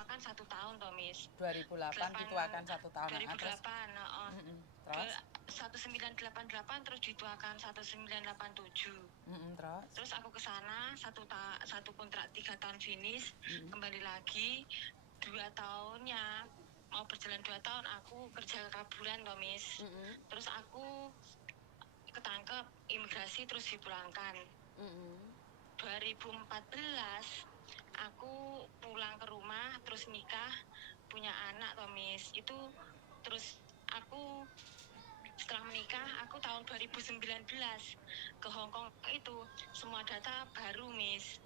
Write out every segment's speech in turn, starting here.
dituakan 1 tahun toh Miss. 2008 dituakan 1 tahun. 2008, Terus? 1988 terus dituakan 1987. Terus? Terus aku ke sana satu kontrak 3 tahun finish, kembali lagi 2 tahunnya mau berjalan 2 tahun aku kerja kaburan toh Miss. Terus aku ketangkep imigrasi terus dipulangkan. 2014 aku pulang ke rumah terus nikah punya anak toh Miss. Itu terus aku setelah menikah aku tahun 2019 ke Hong Kong itu semua data baru Miss.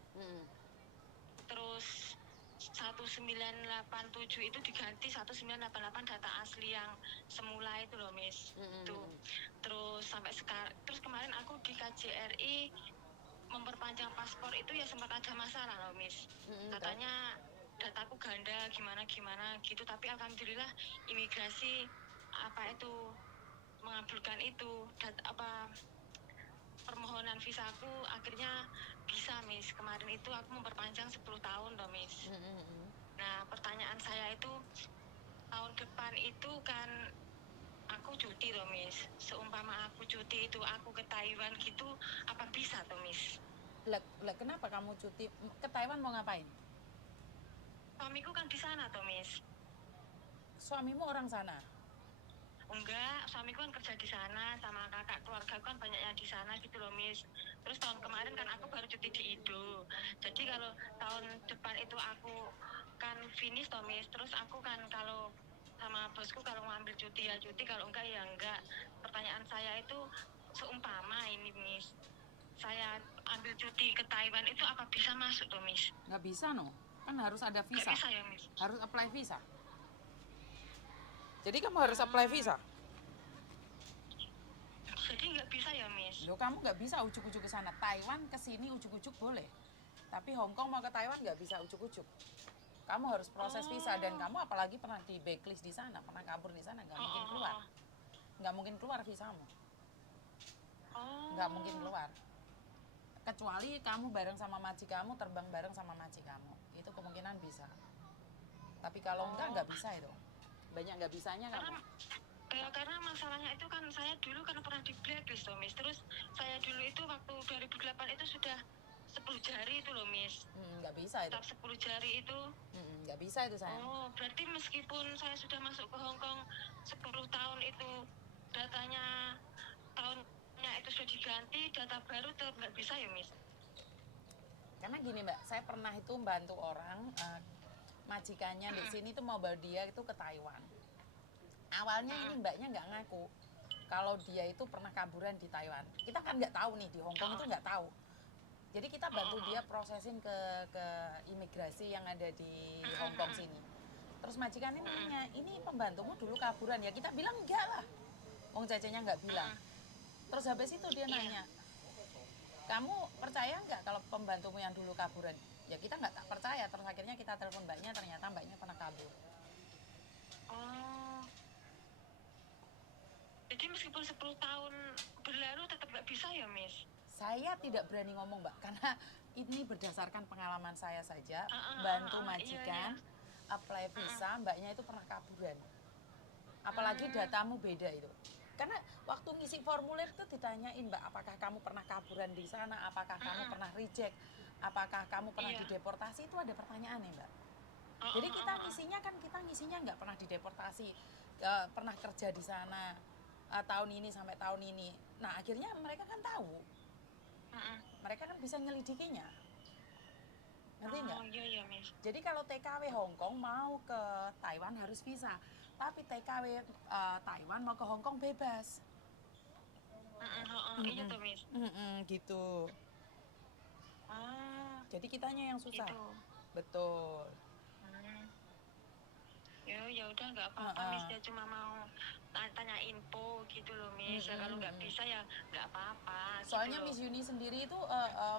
Terus 1987 itu diganti 1988 data asli yang semula itu loh Miss. Tuh. Terus sampai sekarang terus kemarin aku di KJRI memperpanjang paspor itu ya sempat ada masalah loh Miss. Katanya dataku ganda gimana gitu, tapi alhamdulillah imigrasi mengabulkan itu permohonan visaku akhirnya bisa Miss. Kemarin itu aku memperpanjang 10 tahun loh Miss. Nah pertanyaan saya itu tahun depan itu kan aku cuti loh Miss. Seumpama aku cuti itu aku ke Taiwan gitu, apa bisa tuh Miss? Lah kenapa kamu cuti ke Taiwan mau ngapain? Suamiku kan di sana toh Miss. Suamimu orang sana? Enggak, suamiku kan kerja di sana sama kakak keluarga kan banyak yang di sana gitu loh Miss. Terus tahun kemarin kan aku baru cuti di Indo. Jadi kalau tahun depan itu aku kan finish toh Miss. Terus aku kan kalau sama bosku kalau ngambil cuti ya cuti, kalau enggak ya enggak. Pertanyaan saya itu seumpama ini Miss, saya ambil cuti ke Taiwan itu apa bisa masuk tuh Miss? Nggak bisa no, kan harus ada visa. Nggak bisa ya Miss? Harus apply visa. Jadi kamu harus apply visa. Jadi nggak bisa ya Miss? Loh kamu nggak bisa ujuk-ujuk ke sana. Taiwan ke sini ujuk-ujuk boleh. Tapi Hong Kong mau ke Taiwan nggak bisa ujuk-ujuk. Kamu harus proses visa dan kamu apalagi pernah di blacklist di sana, pernah kabur di sana, nggak mungkin keluar. Nggak mungkin keluar visamu. Nggak mungkin keluar. Kecuali kamu bareng sama maji kamu, terbang bareng sama maji kamu. Itu kemungkinan bisa. Tapi kalau enggak bisa itu. Banyak nggak bisanya kamu. Karena masalahnya itu kan saya dulu kan pernah di blacklist loh Miss. Terus saya dulu itu waktu 2008 itu sudah 10 jari itu loh Miss. Nggak bisa itu. Tetap 10 jari itu. Nggak bisa itu sayang. Oh, berarti meskipun saya sudah masuk ke Hong Kong 10 tahun itu datanya tahunnya itu sudah diganti, data baru tetap nggak bisa ya Miss? Karena gini Mbak, saya pernah itu bantu orang, majikannya di sini tuh mau bawa dia itu ke Taiwan. Awalnya ini mbaknya nggak ngaku kalau dia itu pernah kaburan di Taiwan. Kita kan nggak tahu nih, di Hong Kong itu nggak tahu. Jadi kita bantu dia prosesin ke imigrasi yang ada di Hong Kong sini. Terus majikannya nanya, ini pembantumu dulu kaburan ya? Kita bilang enggak lah. Wong cecenya nggak bilang. Terus habis itu dia nanya, kamu percaya nggak kalau pembantumu yang dulu kaburan? Ya kita nggak tak percaya. Terus akhirnya kita telepon mbaknya, ternyata mbaknya pernah kabur. Oh. Jadi meskipun 10 tahun berlalu tetap nggak bisa ya Miss? Saya tidak berani ngomong Mbak, karena ini berdasarkan pengalaman saya saja, bantu majikan, apply visa, mbaknya itu pernah kaburan. Apalagi datamu beda itu. Karena waktu ngisi formulir itu ditanyain Mbak, apakah kamu pernah kaburan di sana, apakah kamu pernah reject, apakah kamu pernah dideportasi, itu ada pertanyaan nih Mbak. Jadi kita ngisinya nggak pernah dideportasi, pernah kerja di sana tahun ini sampai tahun ini. Nah akhirnya mereka kan tahu, mereka kan bisa nyelidikinya, ngerti nggak? Iya, Miss. Jadi kalau TKW Hong Kong mau ke Taiwan harus visa, tapi TKW Taiwan mau ke Hong Kong bebas. Iya tuh Miss. Gitu. Jadi kitanya yang susah. Gitu. Betul. Ya udah nggak apa-apa Miss, dia cuma mau tanya info gitu loh Miss. Ya kalau nggak bisa ya nggak apa-apa. Soalnya gitu Miss Yuni sendiri itu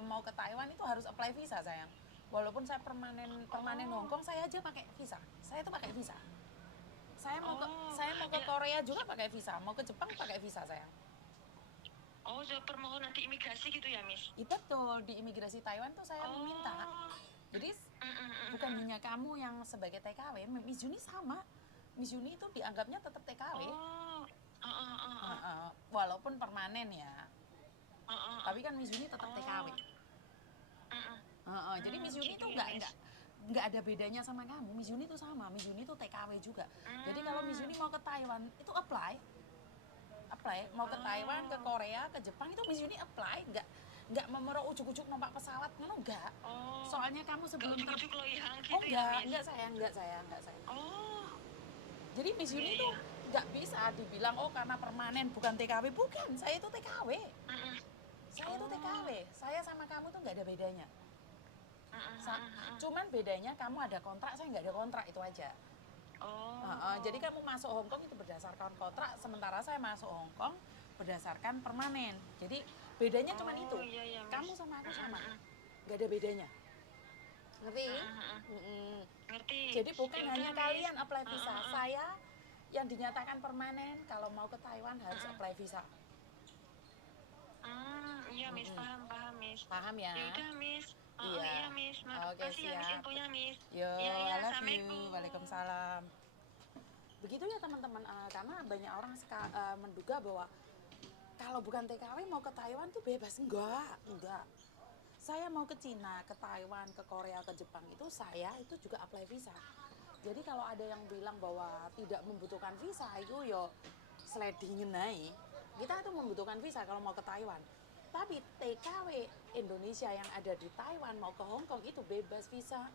mau ke Taiwan itu harus apply visa sayang. Walaupun saya permanen Hong Kong, saya aja pakai visa. Saya tuh pakai visa. Saya mau ke Korea juga pakai visa, mau ke Jepang pakai visa sayang. Oh, permohonan di imigrasi gitu ya Miss? Betul, di imigrasi Taiwan tuh saya meminta. Jadi bukan hanya kamu yang sebagai TKW, Miss Juni sama. Miss Juni itu dianggapnya tetap TKW. Walaupun permanen ya. Tapi kan Miss Juni tetap TKW. Jadi Miss Juni itu nggak ada bedanya sama kamu. Miss Juni itu sama. Miss Juni itu TKW juga. Jadi kalau Miss Juni mau ke Taiwan itu apply. Mau ke Taiwan, ke Korea, ke Jepang itu Miss Juni apply. Nggak memerok ujuk-ujuk numpak pesawat, enggak. Soalnya kamu sebelum ujuk-ujuk loyang gitu enggak saya. Jadi Miss Juni itu nggak bisa dibilang karena permanen bukan TKW, bukan. Saya itu TKW. Saya itu TKW. Saya sama kamu tuh nggak ada bedanya. Cuman bedanya kamu ada kontrak, saya nggak ada kontrak, itu aja. Jadi kamu masuk Hong Kong itu berdasarkan kontrak, sementara saya masuk Hong Kong berdasarkan permanen. Jadi bedanya cuma itu. Iya, Kamu sama aku sama, nggak ada bedanya. Ngerti? Ngerti. Jadi bukan hanya kalian apply visa. Saya yang dinyatakan permanen kalau mau ke Taiwan harus apply visa. Iya Miss, paham Miss. Paham ya? Ya udah Miss. Iya Miss, makasih ya Miss infonya Miss. Yo, Iya, I love you. Assalamualaikum. Waalaikumsalam. Begitu ya teman-teman, karena banyak orang menduga bahwa kalau bukan TKW mau ke Taiwan tuh bebas. Enggak. Saya mau ke Cina, ke Taiwan, ke Korea, ke Jepang itu saya itu juga apply visa. Jadi kalau ada yang bilang bahwa tidak membutuhkan visa itu yo sliding naik. Kita itu membutuhkan visa kalau mau ke Taiwan. Tapi TKW Indonesia yang ada di Taiwan mau ke Hong Kong itu bebas visa.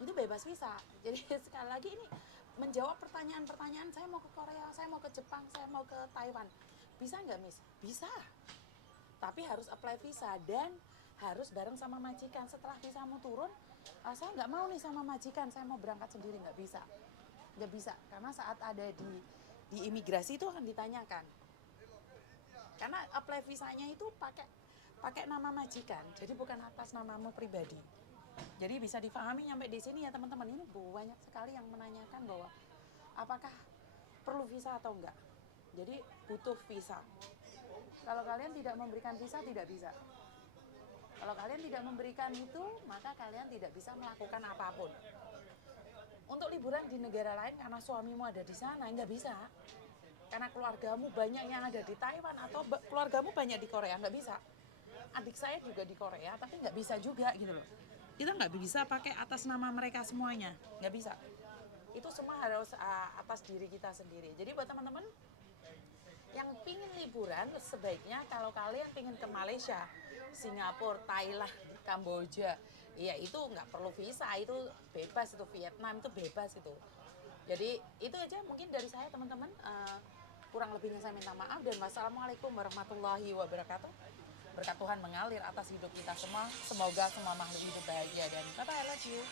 Itu bebas visa. Jadi sekali lagi ini menjawab pertanyaan-pertanyaan, saya mau ke Korea, saya mau ke Jepang, saya mau ke Taiwan. Bisa nggak Miss? Bisa. Tapi harus apply visa dan harus bareng sama majikan. Setelah visamu turun, saya nggak mau nih sama majikan, saya mau berangkat sendiri, nggak bisa. Nggak bisa, karena saat ada di imigrasi itu akan ditanyakan. Karena apply visanya itu pakai nama majikan, jadi bukan atas namamu pribadi. Jadi bisa dipahami sampai di sini ya teman-teman. Ini banyak sekali yang menanyakan bahwa apakah perlu visa atau enggak. Jadi butuh visa. Kalau kalian tidak memberikan visa tidak bisa. Kalau kalian tidak memberikan itu, maka kalian tidak bisa melakukan apapun. Untuk liburan di negara lain karena suamimu ada di sana, nggak bisa. Karena keluargamu banyak yang ada di Taiwan atau keluargamu banyak di Korea, nggak bisa. Adik saya juga di Korea, tapi nggak bisa juga gitu loh. Kita nggak bisa pakai atas nama mereka semuanya, nggak bisa. Itu semua harus atas diri kita sendiri. Jadi buat teman-teman yang pingin liburan, sebaiknya kalau kalian pingin ke Malaysia, Singapura, Thailand, Kamboja, ya itu nggak perlu visa, itu bebas, itu Vietnam itu bebas itu. Jadi itu aja mungkin dari saya teman-teman. Kurang lebihnya saya minta maaf dan wassalamualaikum warahmatullahi wabarakatuh. Berkat Tuhan mengalir atas hidup kita semua. Semoga semua makhluk hidup bahagia dan bye-bye, I love you.